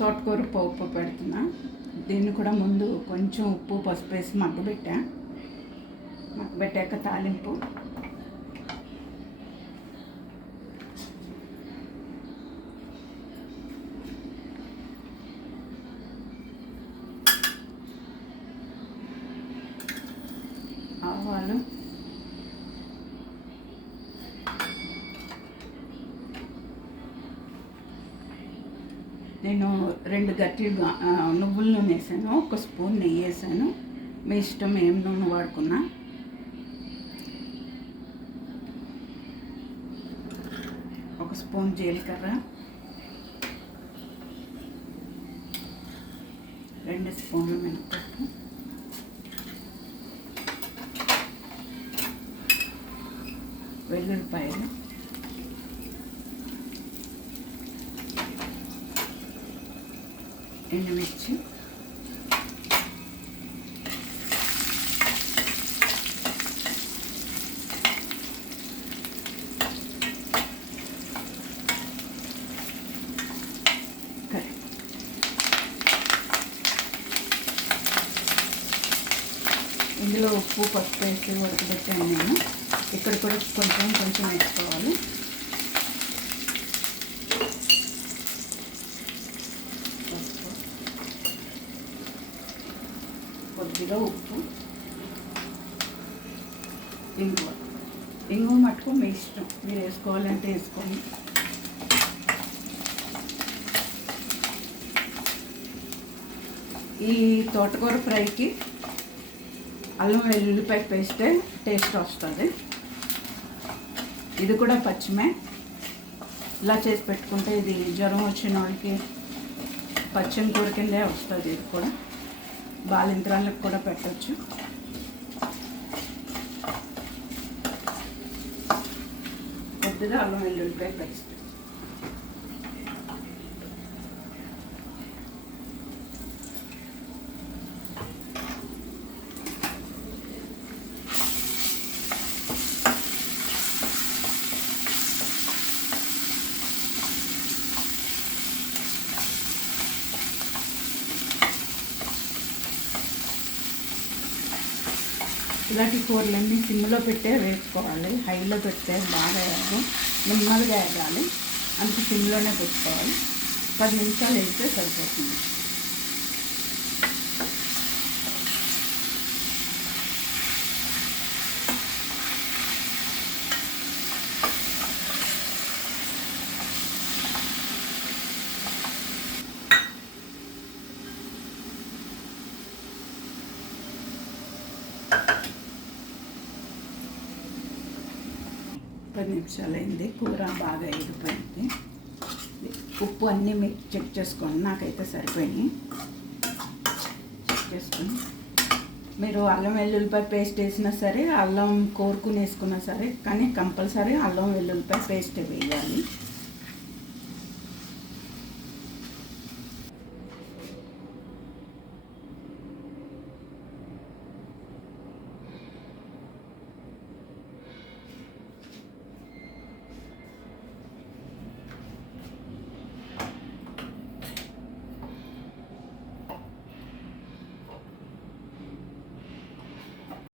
తోటకూర పోపు పెడుతున్నా. దీన్ని కూడా ముందు కొంచెం ఉప్పు పసుపు వేసి మగ్గబెట్టా. మగ్గబెట్టాక తాలింపు. ఆవాలు. నేను రెండు గట్టి నువ్వుల నూనె వేసాను ఒక స్పూన్ నెయ్యి వేసాను. మీ ఇష్టం ఏం నూనె వాడుకున్నా. ఒక స్పూన్ జీలకర్ర. రెండు స్పూన్లు మినపప్పు. వెల్లుల్లిపాయలు. ఎండుమిర్చి. ఇందులో ఉప్పు పసుపు వేసి ఉడకబెట్టాను నేను. ఇక్కడ కూడా కొంచెం కొంచెం వేసుకోవాలి. కొద్దిగా ఉప్పు ఇంగువ ఇంగువ మటుకు మీ ఇష్టం. మీరు వేసుకోవాలంటే వేసుకోండి. ఈ తోటకూర ఫ్రైకి అల్లం వెల్లుల్లిపాయ పేస్టే టేస్ట్ వస్తుంది. ఇది కూడా పచ్చిమే. ఇలా చేసి పెట్టుకుంటే ఇది జ్వరం వచ్చిన వాళ్ళకి పచ్చని కూర కిందే వస్తుంది ఇది కూడా. బాలింత్రాలకు కూడా పెట్టచ్చు. కొద్దిగా అల్లం వెల్లుల్లిపాయ పేస్ట్. ఇలాంటి కూరలన్నీ సిమ్లో పెట్టే వేసుకోవాలి. హైలో పెడితే బాగా వేయదు నిమ్మల్గా వేయాలి అంత సిమ్లోనే పెట్టుకోవాలి పది నిమిషాలు వేస్తే సరిపోతుంది. పది నిమిషాలు అయింది కూర బాగా ఎగిపోయింది ఉప్పు అన్నీ మీరు చెక్ చేసుకోండి నాకైతే సరిపోయినాయి. చెక్ చేసుకొని మీరు అల్లం వెల్లుల్లిపాయ పేస్ట్ వేసినా సరే అల్లం కోరుకుని వేసుకున్నా సరే కానీ కంపల్సరీ అల్లం వెల్లుల్లిపాయ పేస్ట్ వేయాలి.